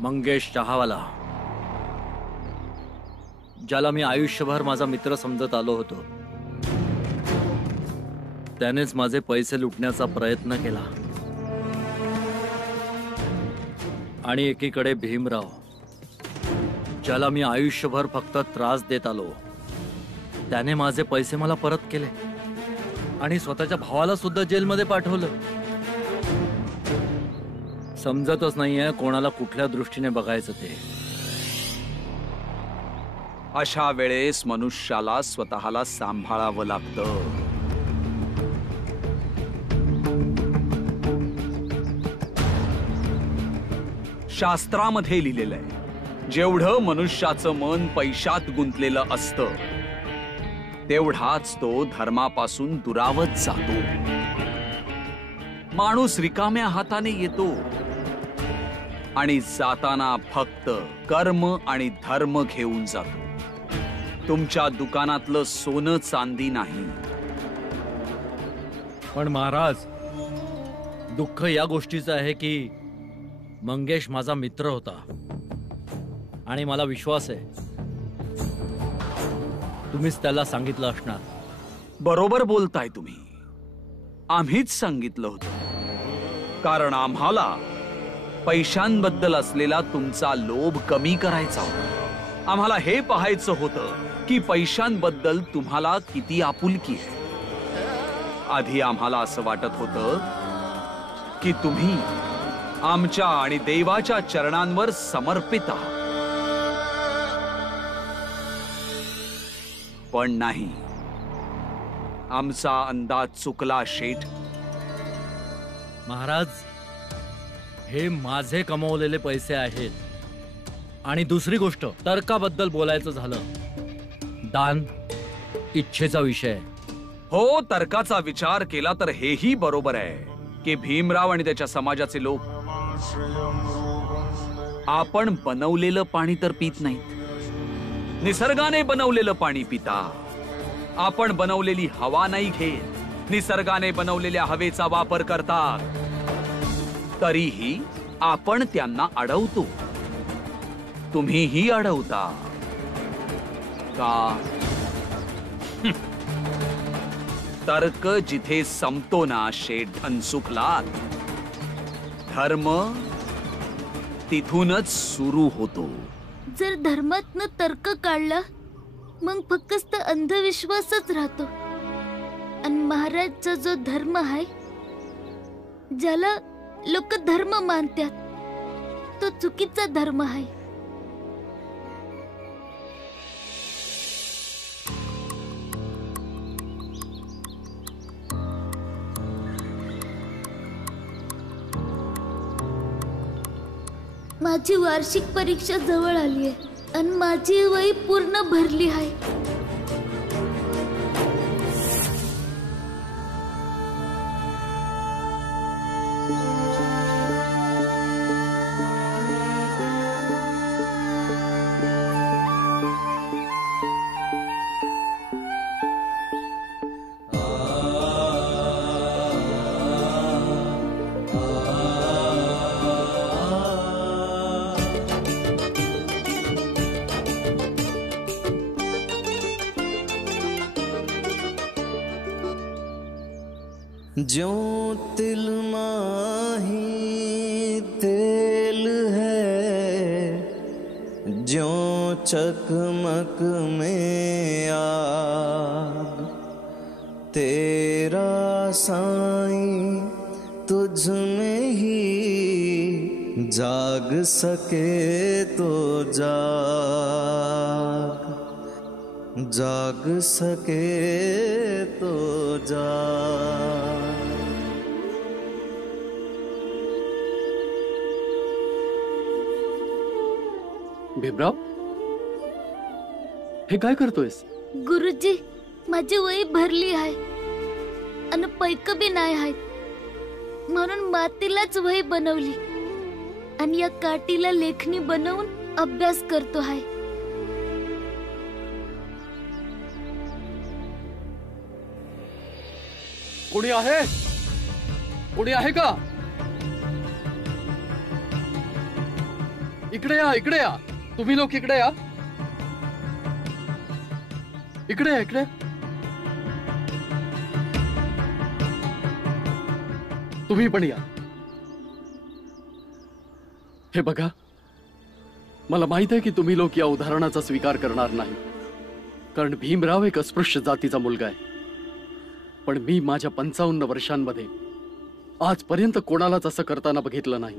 मंगेश चहावाला, ज्याला मी आयुष्यभर माझा मित्र समजत आलो होतो, त्यानेच माझे पैसे लुटण्याचा प्रयत्न केला। आणि एकीकडे भीमराव, ज्याला मी आयुष्यभर फक्त त्रास देत आलो, त्याने माझे पैसे मला परत केले आणि स्वतःच्या भावाला सुद्धा जेलमध्ये पाठवलं। समजतच नाहीये कोणाला कुठल्या दृष्टीने बघायचं ते। अशा वेळेस मनुष्याला स्वतःला सांभाळावं लागतं। शास्त्रामध्ये लिहिलेलं आहे, जेवढं मनुष्याचं मन पैशात गुंतलेलं असतं तेवढाच तो धर्मापासून दुरावत जातो। माणूस रिकाम्या हाताने येतो आणि जाताना फक्त कर्म आणि धर्म घेऊन जातो। तुमच्या दुकानातलं सोनं चांदी नाही। पण महाराज, दुःख या गोष्टीचं आहे की मंगेश माझा मित्र होता आणि मला विश्वास आहे तुम्हीच त्याला सांगितलं असणार। बरोबर बोलताय तुम्ही, आम्हीच सांगितलं होतं, कारण आम्हाला पैशांबद्दल असलेला तुमचा लोभ कमी करायचा होता। आम्हाला हे पाहायचं होतं की पैशांबद्दल तुम्हाला किती आपुलकी आहे। आधी आम्हाला असं वाटत होतं की तुम्ही आमच्या आणि देवाच्या चरणांवर समर्पित आहात, पण नाही, आमचा अंदाज चुकला शेठ। महाराज, हे माझे कमवलेले पैसे आहेत। आणि दुसरी गोष्ट, तर्काबद्दल बोलायचं झालं, दान इच्छेचा विषय। हो, तर्काचा विचार केला तर हेही बरोबर आहे की भीमराव आणि त्याच्या समाजाचे लोक आपण बनवलेलं पाणी तर पित नाहीत, निसर्गाने बनवलेलं पाणी पिता। आपण बनवलेली हवा नाही घेत, निसर्गाने बनवलेल्या हवेचा वापर करतात। तरीही आपण त्यांना अडवतो, तुम्हीही अडवता का? तर्क जिथे संपतो ना शेठ धनसुखलाल, धर्म तिथूनच सुरू होतो। जर धर्मातनं तर्क काढला मग फक्त अंधविश्वासच राहतो। आणि महाराजचा जो धर्म आहे, ज्याला लोक धर्म मानतात, तो चुकीचा धर्म आहे। माझी वार्षिक परीक्षा जवळ आली आहे आणि माझी वही पूर्ण भरली आहे। ज्यों तिल माही तेल है, ज्यों चकमक में आग, तेरा साईं तुझ में ही जाग सके तो जाग, जाग सके तो जाग। भीमराव, हे काय करतोयस? गुरुजी, माझी वही भरली आहे आणि पैक बी नाही आहेत, म्हणून मातीलाच वही बनवली आणि या काठीला लेखणी बनवून अभ्यास करतो आहे। कोणी आहे? कोणी आहे का? इकडे या, इकडे या. तुम्ही लोक इकडे या. इकडे या, इकडे. तुम्ही पण या. हे बघा, मला माहित आहे की तुम्ही लोक या उदाहरणाचा स्वीकार करणार नाही, कारण भीमराव एक अस्पृश्य जातीचा मुलगा आहे. पण मी माझ्या 55 वर्षांमध्ये आजपर्यंत कोणालाच असं करताना बघितलं नाही.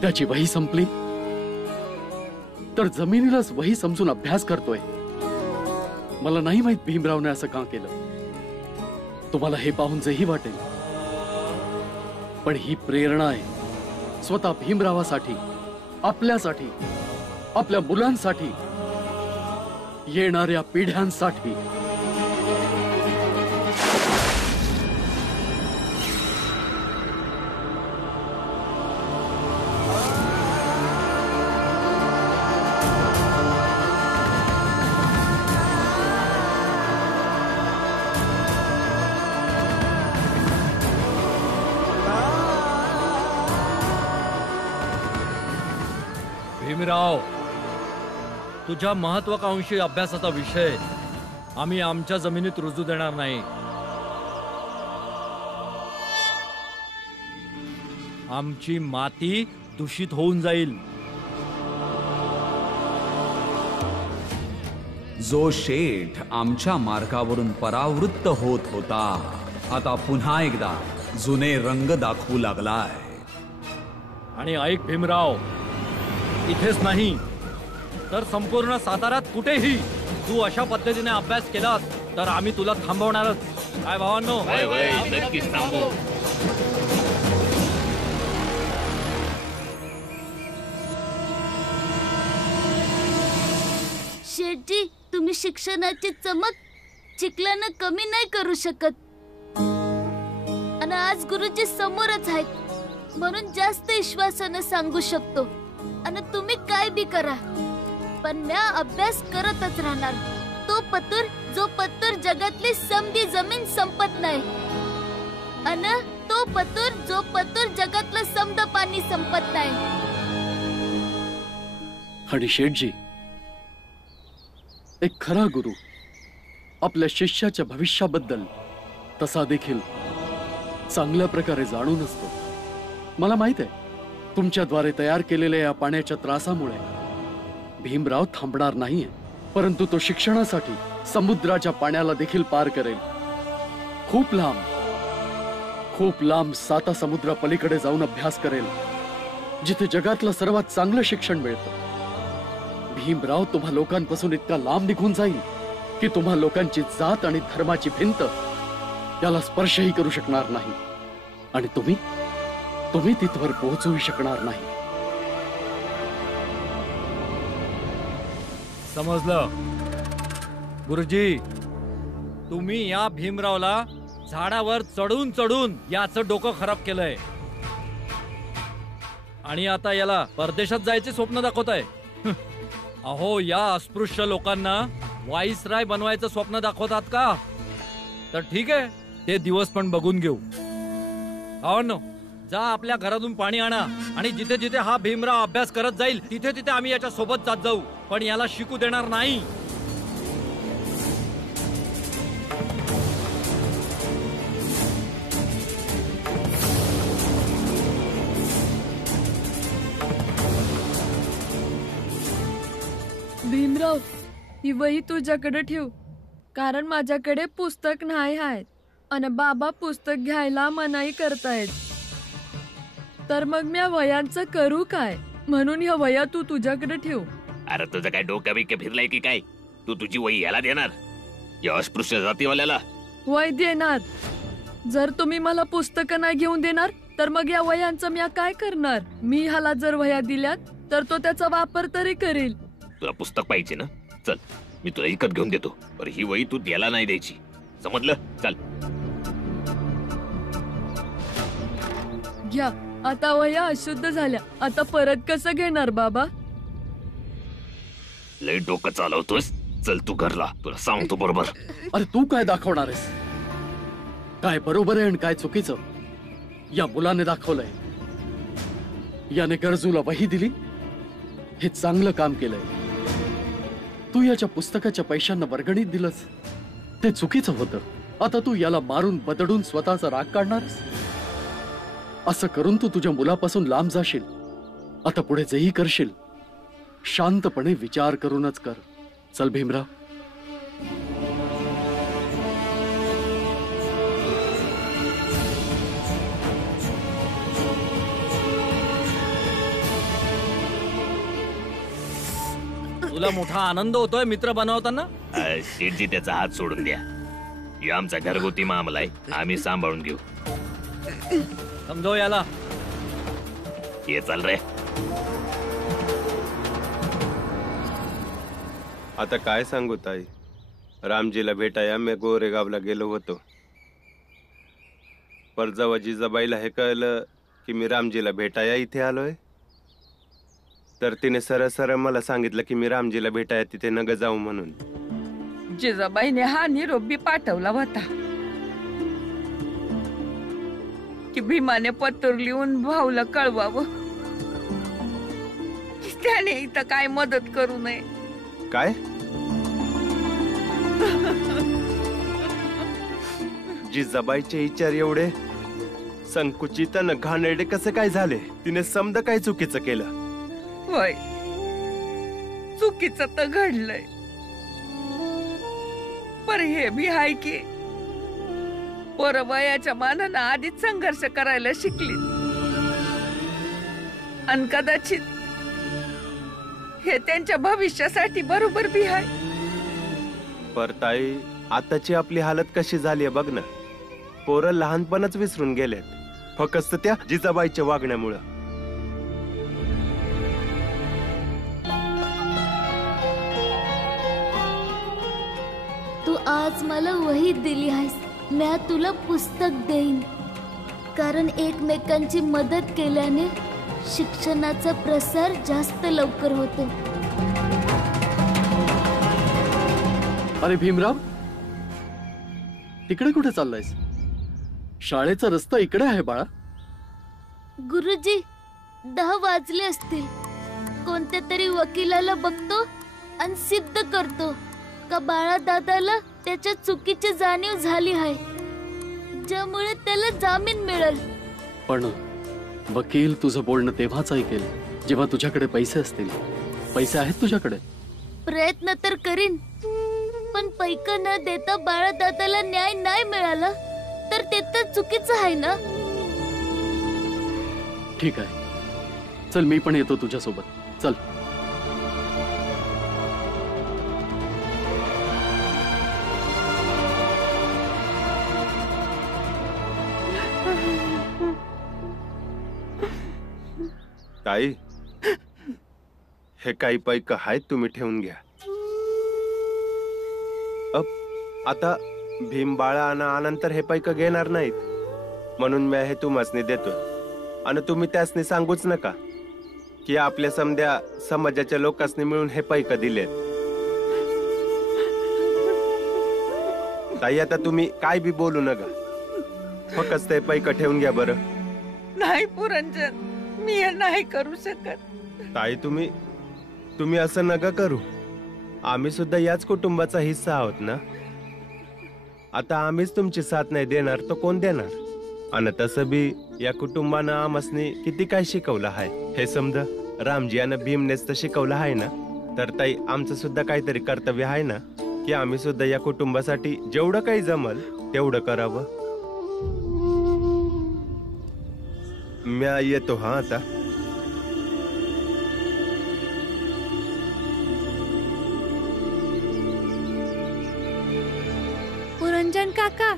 त्याची वही संपली तर जमिनीलाच वही समजून अभ्यास करतोय. मला नाही माहित भीमरावने असं का केलं. तुम्हाला हे पाहून जेही वाटेल, पण ही प्रेरणा आहे स्वतः भीमरावासाठी, आपल्यासाठी, आपल्या मुलांसाठी, येणाऱ्या पिढ्यांसाठी. भीमराव, तुझ्या महत्वाकांक्षी अभ्यासाचा विषय आम्ही आमच्या जमिनीत रुजू देणार नाही. आमची माती दूषित होऊन जाईल. जो शेठ आमच्या मार्गावरून परावृत्त होत होता, आता पुन्हा एकदा जुने रंग दाखवू लागलाय. आणि ऐक भीमराव, इथेच नाही तर संपूर्ण साताऱ्यात कुठेही तू अशा पद्धतीने अभ्यास केलास तर आम्ही तुला थांबवणारच. काय भावांनो? नक्कीच थांबू. शेठजी, तुम्ही शिक्षणाची चमक चिखलानं कमी नाही करू शकत. आणि आज गुरुजी समोरच आहेत म्हणून जास्त विश्वासानं सांगू शकतो. आणि तुम्ही काय बी करा, पण म्या अभ्यास करतच राहणार. तो पत्तूर जो पत्तूर जगातली समधी जमीन संपत नाही. आणि तो पत्तूर जो पत्तूर जगातलं समद पाणी संपत नाही. आणि शेठजी, एक खरा गुरु आपल्या शिष्याच्या भविष्याबद्दल तसा देखील चांगल्या प्रकारे जाणून असतो. मला माहित आहे तुमच्याद्वारे तयार केलेल्या या पाण्याच्या त्रासामुळे भीमराव थांबणार नाहीये, परंतु तो शिक्षणासाठी समुद्राच्या पाण्याला देखील पार करेल. खूप लांब 7 समुद्रा पलीकडे जाऊन अभ्यास करेल, जिथे जगातलं सर्वात चांगलं शिक्षण मिळतं. भीमराव तुम्हा लोकांपासून इतका लांब निघून जाईल की तुम्हा लोकांची जात आणि धर्माची भिंत त्याला स्पर्शही करू शकणार नाही. आणि तुम्ही तिथवर पोहोचू शकणार नाही. समजलं गुरुजी? तुम्ही या भीमरावला झाडावर चढून चढून याचं डोकं खराब केलंय आणि आता याला परदेशात जायचे स्वप्न दाखवताय. अहो, या अस्पृश्य लोकांना वाईसराय बनवायचं स्वप्न दाखवतात का? तर ठीक आहे, ते दिवस पण बघून घेऊ. अहो, जा आपल्या घरातून पाणी आणा आणि जिथे जिथे हा भीमराव अभ्यास करत जाईल तिथे तिथे आम्ही याच्या सोबत जात जाऊ, पण याला शिकू देणार नाही. भीमराव, ही वही तुझ्याकडे ठेव, कारण माझ्याकडे पुस्तक नाही आहे आणि बाबा पुस्तक घ्यायला मनाई करतायत. तर मग मी वयांचं करू काय? म्हणून ह्या वया तू तुझ्याकडे ठेव. अरे तुझं काय डोकं बिकं फिरलंय की काय? तू तुझी वही याला देणार, या अस्पृश्य जातीवाल्याला? वय देणार. जर तुम्ही मला पुस्तकं नाही घेऊन देणार तर मग या वयांचं मी काय करणार? मी ह्याला जर वह्या दिल्यात तर तो त्याचा वापर तरी करेल. तुला पुस्तक पाहिजे ना? चल, मी तुला विकत घेऊन देतो, पण ही वही तू त्याला नाही द्यायची, समजलं? चल घ्या. आता वह्या अशुद्ध झाल्या, आता परत कसं घेणार बाबा? लय डोकं चालवतोस. चल तू घरला, तुला सांगतो बरोबर. अरे तू काय दाखवणार आहेस? काय बरोबर आहे आणि काय चुकीचं या मुलाने दाखवलंय. याने गरजूला वही दिली हे चांगलं काम केलंय. तू याच्या पुस्तकाच्या पैशांना वर्गणीत दिलंस ते चुकीचं होतं. आता तू याला मारून बदडून स्वतःचा राग काढणारस. असं करून तू तुझ्या मुलापासून लांब जाशील. आता पुढे जेही करशील शांतपणे विचार करूनच कर. चल भीमराव. तुला मोठा आनंद होतोय मित्र बनवताना? शेठजी त्याचा हात सोडून द्या. यो आमचा घरगुती मामला आहे, आम्ही सांभाळून घेऊ. समजव याला. ये चाल रे. आता काय सांगू ताई, रामजीला भेटाया मी गोरेगावला गेलो होतो. पर जेव्हा जिजाबाईला हे कळलं की मी रामजीला भेटाया इथे आलोय, तर तिने सरळ सरळ मला सांगितलं की मी रामजीला भेटाया तिथे नग जाऊ म्हणून. जिजाबाईने हा निरोप बी पाठवला होता की भीमाने पत्र लिहून भाऊला कळवावं, त्याने इथं काय मदत करू नये. काय? जिजाबाईचे विचार एवढे संकुचित न घाणेरडे कसे काय झाले? तिने समद काय चुकीचं केलं? होय, चुकीचं तर घडलंय, पर हे बी हाय की पोरं वयाच्या मानानं आधीच संघर्ष करायला शिकली आणि कदाचित हे त्यांच्या भविष्यासाठी बरोबर बी हाय. पर ताई, आताची आपली हालत कशी झाली बघ ना. पोरं लहानपणच विसरून गेलेत, फक्त त्या जिजाबाईच्या वागण्यामुळं. तू आज मला वही दिली आहेस, मी तुला पुस्तक देईन. कारण एकमेकांची मदत केल्याने शिक्षणाचा प्रसार जास्त लवकर होतो. अरे भीमराव, तिकडे कुठे चाललायस? शाळेचा रस्ता इकडे आहे बाळा. गुरुजी, 10 वाजले असतील. कोणत्या तरी वकिलाला बघतो आणि सिद्ध करतो का बाळा दादाला त्याच्या चुकीची जाणीव झाली आहे, ज्यामुळे त्याला जामीन मिळेल. पण वकील तुझं बोलणं तेव्हाच ऐकेल जेव्हा तुझ्याकडे पैसे असतील. पैसे आहेत तुझ्याकडे? प्रयत्न तर करीन, पण पैका न देता बाळा दादाला न्याय नाही मिळाला तर ते तर चुकीचं आहे ना. ठीक आहे, चल मी पण येतो तुझ्यासोबत. चल. ताई, हे काही पैक आहेत, तुम्ही ठेवून घ्या. आता भीम बाळा आणि आनंतर हे पैक घेणार नाहीत, म्हणून मी हे तुम्हासनी देतो. आणि तुम्ही त्यासनी सांगूच नका की आपल्या समध्या समाजाच्या लोकांनी मिळून हे पैक दिलेत. ताई, आता तुम्ही काय बी बोलू नका, फक्त ते पैक ठेवून घ्या बरं. नाही पुरंजन, मी हे नाही करू शकत. ताई, तुम्ही असं नका करू. आम्ही सुद्धा याच कुटुंबाचा हिस्सा आहोत ना. आता आम्हीच तुमची साथ नाही देणार तर कोण देणार? आणि तसं बी या कुटुंबानं आमसनी किती काय शिकवलं आहे हे समज रामजी आणि भीमनेच तर शिकवलं आहे ना. तर ताई, आमचं सुद्धा काहीतरी कर्तव्य आहे ना की आम्ही सुद्धा या कुटुंबासाठी जेवढं काही जमल तेवढं करावं. मी येतो हा आता. पुरंजन काका,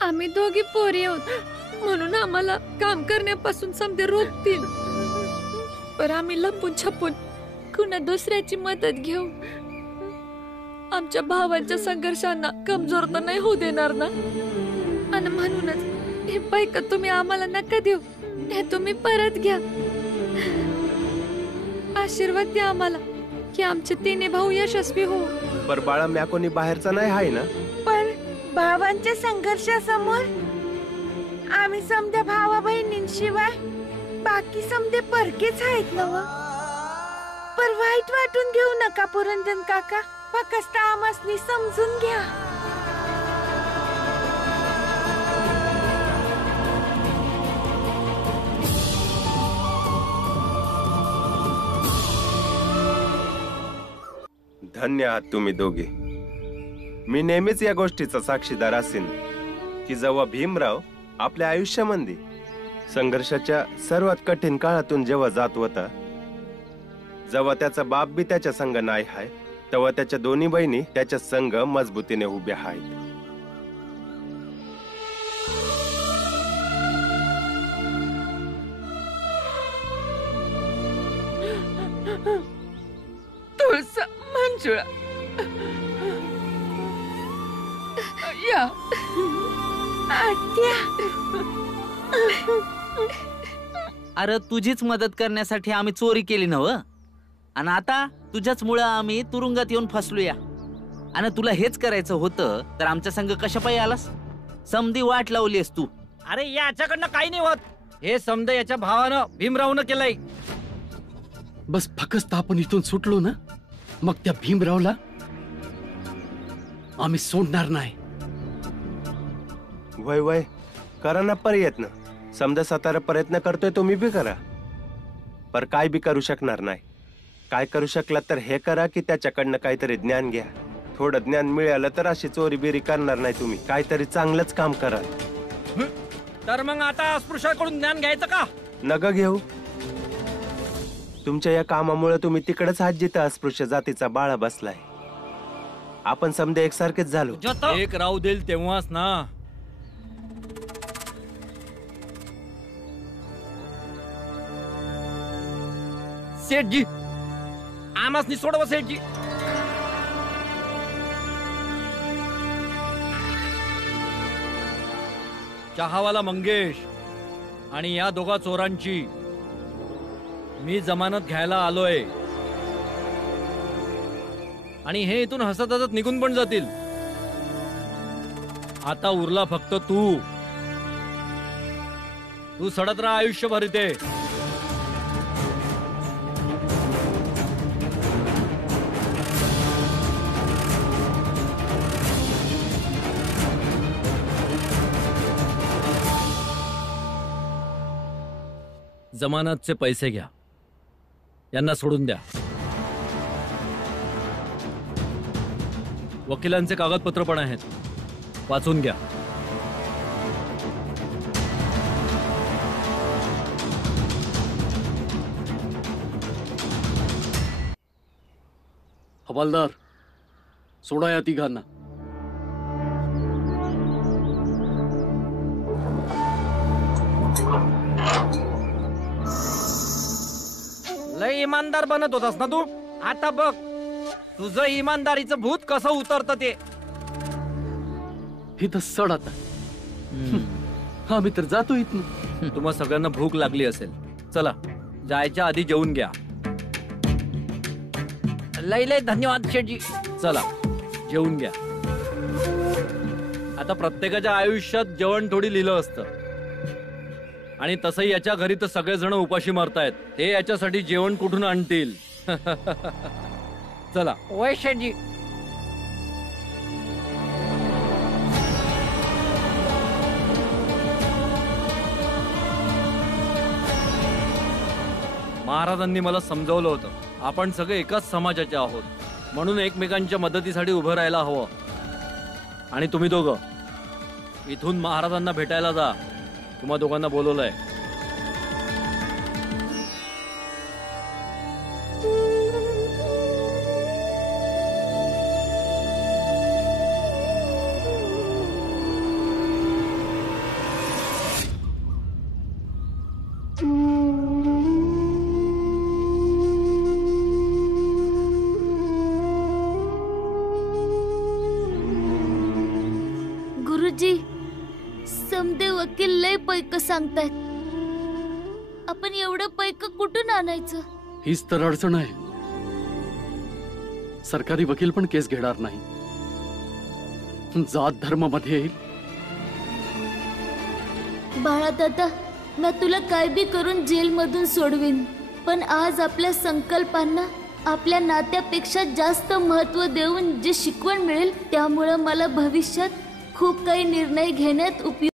आम्ही दोघी पोरी आहोत म्हणून आम्हाला काम करण्यापासून समजे रोखतील, पण आम्ही लपून छपून कुणा दुसऱ्याची मदत घेऊ. आमच्या भावांच्या संघर्षांना कमजोर तर नाही होऊ देणार ना. आणि म्हणूनच हे पैक तुम्ही आम्हाला नका देऊ, हे तुम्ही परत घ्या. आशीर्वाद द्या आम्हाला की आमचे तिन्ही भाऊ यशस्वी हो. पर बाळा म्या कोणी बाहेरचा नाही आहे ना. पण भावांच्या संघर्षासमोर आम्ही समध्या भावा बहिणींशिवाय बाकी समधे परकेच आहेत ना व. पर वाईट वाटून घेऊ नका पुरंदर काका, फक्त आमासनी समजून घ्या. धन्य आहात तुम्ही दोघे. मी नेहमीच या गोष्टीचा साक्षीदार असेन की जेव्हा भीमराव आपल्या आयुष्यामध्ये संघर्षाच्या सर्वात कठीण काळातून जेव्हा जात होता, जेव्हा त्याचा बाप बी त्याच्या संग नाही आहे, तेव्हा त्याच्या दोन्ही बहिणी त्याच्या संग मजबूतीने उभ्या आहेत. तुळसा, मंजुळा, या आत्या. अरे तुझीच मदत करण्यासाठी आम्ही चोरी केली नव, आणि आता तुझ्याच मुळे आम्ही तुरुंगात येऊन फसलोया. आणि तुला हेच करायचं होतं तर आमच्या संग कशा पायी आलास? समधी वाट लावलीस तू. अरे याच्याकडनं काही नाही होत. हे समजा याच्या भावानं भीमरावनं केलंय. बस फक्त आपण इथून सुटलो ना, मग त्या भीमरावला आम्ही सोडणार नाही. वय वय करा ना प्रयत्न. समजा सातारा प्रयत्न करतोय तुम्ही बी करा, पर काय बी करू शकणार नाही. काय करू शकला तर हे करा की त्याच्याकडनं काहीतरी ज्ञान घ्या. थोडं ज्ञान मिळालं तर अशी चोरी बिरी करणार नाही तुम्ही. काहीतरी चांगलंच काम करा. तर मग आता अस्पृश्याकडून ज्ञान घ्यायचं का? नग घेऊ. तुमच्या या कामामुळे तुम्ही तिकडेच आहात जिथं अस्पृश्य जातीचा बाळा बसलाय. आपण समजे एकसारखेच झालो. एक राहू देईल तेव्हाच ना. सेठजी, आमासनी सोडवा सेठजी. चहावाला मंगेश आणि या दोघा चोरांची मी जमानत घ्यायला आलोय, आणि हे इथून हसत हसत निघून पण जातील. आता उरला फक्त तू. तू सडत राहा आयुष्यभर इथे. जमानतचे पैसे घ्या, यांना सोडून द्या. वकिलांचे कागदपत्र पण आहेत, वाचून घ्या. हवालदार, सोडा या तिघांना. लय इमानदार बनत होतास ना तू. आता बघ तुझं इमानदारीचं भूत कसं उतरतं ते. इथं सड आता. आम्ही तर जातो इथून. तुम्हा सगळ्यांना भूक लागली असेल, चला जायच्या आधी जेवून घ्या. लय लय धन्यवाद शेठजी. चला जेवून घ्या. आता प्रत्येकाच्या आयुष्यात जेवण थोडी लिहिलं असतं, आणि तसंही याच्या घरी तर सगळेजण उपाशी मरतायत. हे याच्यासाठी जेवण कुठून आणतील? चला. वय शेठजी. महाराजांनी मला समजावलं होतं, आपण सगळे एकाच समाजाचे आहोत, म्हणून एकमेकांच्या मदतीसाठी उभं राहायला हवं. आणि तुम्ही दोघं इथून महाराजांना भेटायला जा. तुम्हा दोघांना बोलवलंय. गुरुजी, समदे वकील लय पैक सांगतायत. आपण एवढं पैक कुठून आणायचं? हीच तर अडचण आहे. सरकारी वकील पण केस घेणार नाही. जात धर्म मध्ये येईल. बाळा दादा, मी तुला काय बी करून जेलमधून सोडवीन, पण आज आपल्या संकल्पांना आपल्या नात्यापेक्षा जास्त महत्त्व देऊन जे शिकवण मिळेल त्यामुळे मला भविष्यात खूप काही निर्णय घेण्यात उपयोग